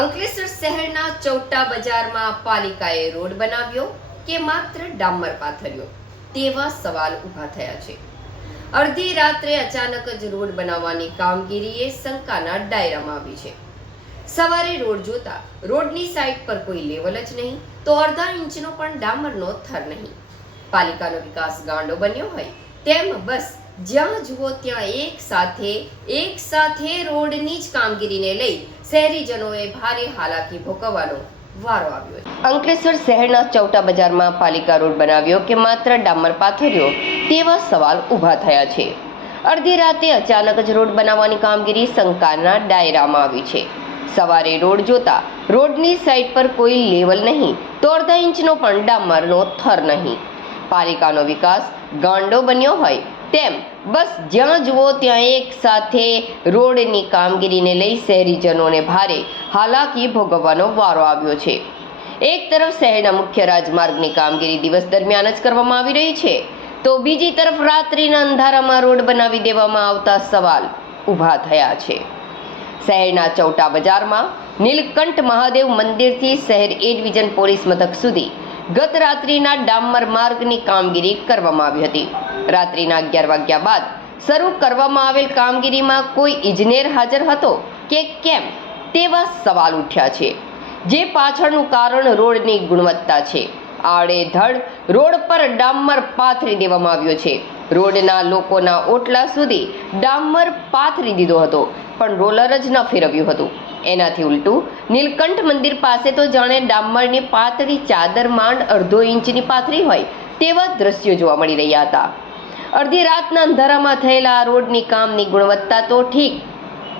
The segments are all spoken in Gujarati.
અંકલેશ્વર શહેરના ચૌટા બજારમાં પાલિકાએ રોડ બનાવ્યો કે માત્ર ડામર પાથર્યો? તેવા સવાલ ઊભા થયા છે. અડધી રાત્રે અચાનક જ રોડ બનાવવાની કામગીરીએ શંકાના ડાયરામાં આવી છે. સવારે રોડ જોતા રોડની સાઈડ પર કોઈ લેવલ જ નહીં, તો અડધા ઇંચનો પણ ડામરનો થર નહીં. પાલિકાનો વિકાસ ગાંડો બન્યો હોય તેમ બસ જ્યાં જુઓ ત્યાં એક સાથે એક સાથે રોડની જ કામગીરીને લઈ શહેરીજનોએ ભારે હાલાકી ભોગવવાનો વારો આવ્યો છે. અંકલેશ્વર શહેરના ચૌટા બજારમાં પાલિકા રોડ બનાવ્યો કે માત્ર ડામર પાથર્યો તેવા સવાલ ઊભા થયા છે. અડધી રાતે અચાનક જ રોડ બનાવવાની કામગીરી શંકાના ડાયરામાં આવી છે. સવારે રોડ જોતા રોડની સાઈડ પર કોઈ લેવલ નહીં, તો અડધા ઇંચનો પણ ડામરનો થર નહીં. પાલિકાનો વિકાસ ગાંડો બન્યો હોય તેમ બસ જ્યાં જુઓ ત્યાં એક સાથે રોડની કામગીરીને લઈ શહેરીજનોને ભારે હાલાકી ભોગવવાનો વારો આવ્યો છે. એક તરફ શહેરના મુખ્ય રાજમાર્ગની કામગીરી દિવસ દરમિયાન જ કરવામાં આવી રહી છે, તો બીજી તરફ રાત્રિના અંધારામાં રોડ બનાવી દેવામાં આવતા સવાલ ઊભા થયા છે. શહેરના ચૌટા બજારમાં નીલકંઠ મહાદેવ મંદિરથી શહેર એ ડિવિઝન પોલીસ મથક સુધી ગત રાત્રિના ડામર માર્ગની કામગીરી કરવામાં આવી હતી. રાત્રિના અગિયાર વાગ્યા બાદ શરૂ કરવામાં આવેલ કામગીરીમાં કોઈ ઇજનેર હાજર હતો કે કેમ તેવા સવાલ ઉઠ્યા છે. જે પાછળનું કારણ રોડની ગુણવત્તા છે. આડેધડ રોડ પર ડામર પાથરી દેવામાં આવ્યો છે. રોડના લોકોના ઓટલા સુધી ડામર પાથરી દીધો હતો, પણ રોલર જ ન ફેરવ્યું હતું. એનાથી ઉલટું નીલકંઠ મંદિર પાસે તો જાણે ડામરની પાતળી ચાદર માંડ અડધો ઇંચની પાથરી હોય તેવા દ્રશ્યો જોવા મળી રહ્યા હતા. અડધી રાતના અંધારામાં થયેલા આ રોડની કામની ગુણવત્તા તો ઠીક,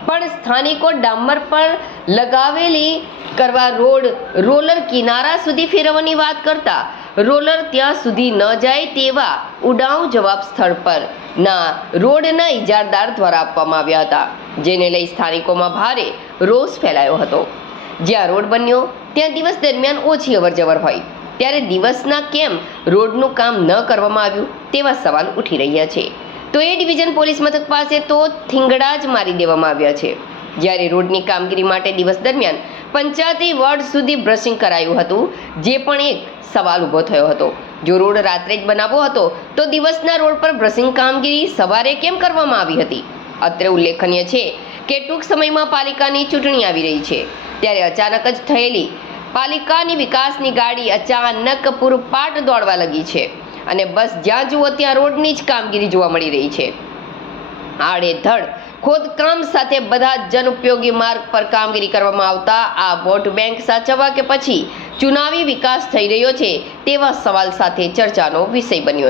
પણ સ્થાનિકો ડામર પર લગાવેલી કરવા રોડ રોલર કિનારા સુધી ફેરવવાની વાત કરતા, રોલર ત્યાં સુધી ન જાય તેવા ઉડાઉ જવાબ સ્થળ પર ના રોડના ઇજારદાર દ્વારા આપવામાં આવ્યા હતા, જેને લઈ સ્થાનિકોમાં ભારે રોષ ફેલાયો હતો. જ્યાં રોડ બન્યો, ત્યાં દિવસ દરમિયાન ઓછી અવરજવર હોય. ત્યારે દિવસના કેમ રોડનું કામ ન કરવામાં આવ્યું તેવા સવાલ ઉઠી રહ્યા છે. તો એ ડિવિઝન પોલીસ મથક પાસે તો થીંગડા જ મારી દેવામાં આવ્યા છે. જ્યારે રોડની કામગીરી માટે દિવસ દરમિયાન પંચાયતી વોર્ડ સુધી બ્રશિંગ કરાયું હતું, જે પણ એક સવાલ ઊભો થયો હતો. જો રોડ રાત્રે જ બનાવવો હતો, તો દિવસના રોડ પર બ્રશિંગ કામગીરી સવારે કેમ કરવામાં આવી હતી? અત્રે ઉલ્લેખનીય છે કે ટૂંક સમયમાં પાલિકાની ચૂંટણી આવી રહી છે. ત્યારે અચાનક જ થયેલી પાલિકાની વિકાસની ગાડી અચાનક પૂરપાટ દોડવા લાગી છે અને બસ જ્યાં જુઓ ત્યાં રોડની જ કામગીરી જોવા મળી રહી છે. આડેધડ ખોદકામ સાથે બધા જનઉપયોગી માર્ગ પર કામગીરી કરવામાં આવતા આ વોટ બેંક સાચવવા કે પછી ચુનાવી વિકાસ થઈ રહ્યો છે તેવા સવાલ સાથે ચર્ચાનો વિષય બન્યો